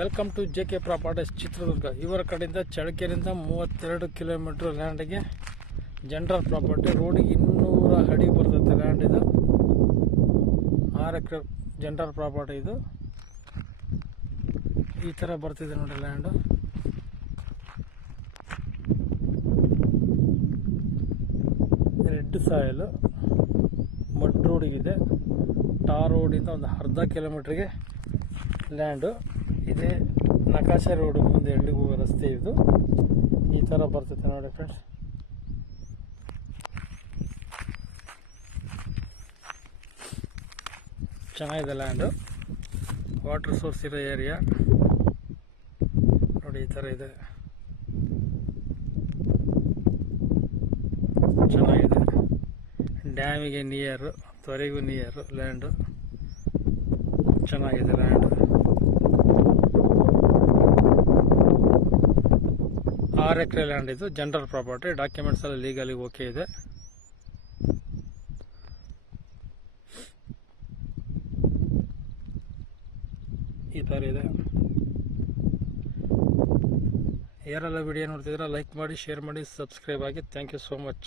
Welcome to JK properties Chitradurga. ಇವರ ಕಡೆಯಿಂದ ಚಳ್ಳಕೆರೆಯಿಂದ 32 ಕಿಲೋಮೀಟರ್ ಲ್ಯಾಂಡ್ಗೆ ಜನರಲ್ ಪ್ರಾಪರ್ಟಿ. ರೋಡಿಗೆ 200 ಅಡಿ ಬರ್ತದೆ ಲ್ಯಾಂಡ್. ಇದು 6 ಎಕರೆ ಜನರಲ್ ಪ್ರಾಪರ್ಟಿ. ಇದು ಈ ಥರ ಬರ್ತಿದೆ ನೋಡಿ ಲ್ಯಾಂಡು. ರೆಡ್ ಸಾಯಿಲ್, ಮಡ್ ರೋಡಿಗಿದೆ. ಟಾರ್ ರೋಡಿಂದ ಒಂದು ಅರ್ಧ ಕಿಲೋಮೀಟ್ರಿಗೆ ಲ್ಯಾಂಡು ಇದೆ. ನಕಾಶೆ ರೋಡ್ ಮುಂದೆ ಎಲ್ಲಿಗೆ ಹೋಗೋ ರಸ್ತೆ ಇದು. ಈ ಥರ ಬರ್ತೈತೆ ನೋಡಿ ಫ್ರೆಂಡ್ಸ್. ಚೆನ್ನಾಗಿದೆ ಲ್ಯಾಂಡು. ವಾಟರ್ ಸೋರ್ಸ್ ಇರೋ ಏರಿಯಾ ನೋಡಿ. ಈ ಥರ ಇದೆ, ಚೆನ್ನಾಗಿದೆ. ಡ್ಯಾಮಿಗೆ ನಿಯರು, ತೊರೆಗೂ ನಿಯರು ಲ್ಯಾಂಡು. ಚೆನ್ನಾಗಿದೆ ಲ್ಯಾಂಡು. 6 ಎಕರೆ ಲ್ಯಾಂಡ್. ಇದು ಜನರಲ್ ಪ್ರಾಪರ್ಟಿ. ಡಾಕ್ಯುಮೆಂಟ್ಸ್ ಎಲ್ಲ ಲೀಗಲಿ ಓಕೆ ಇದೆ. ಈ ಥರ ಇದೆ. ಯಾರೆಲ್ಲ ವಿಡಿಯೋ ನೋಡ್ತಿದ್ರೆ ಲೈಕ್ ಮಾಡಿ, ಶೇರ್ ಮಾಡಿ, ಸಬ್ಸ್ಕ್ರೈಬ್ ಆಗಿ. Thank you so much.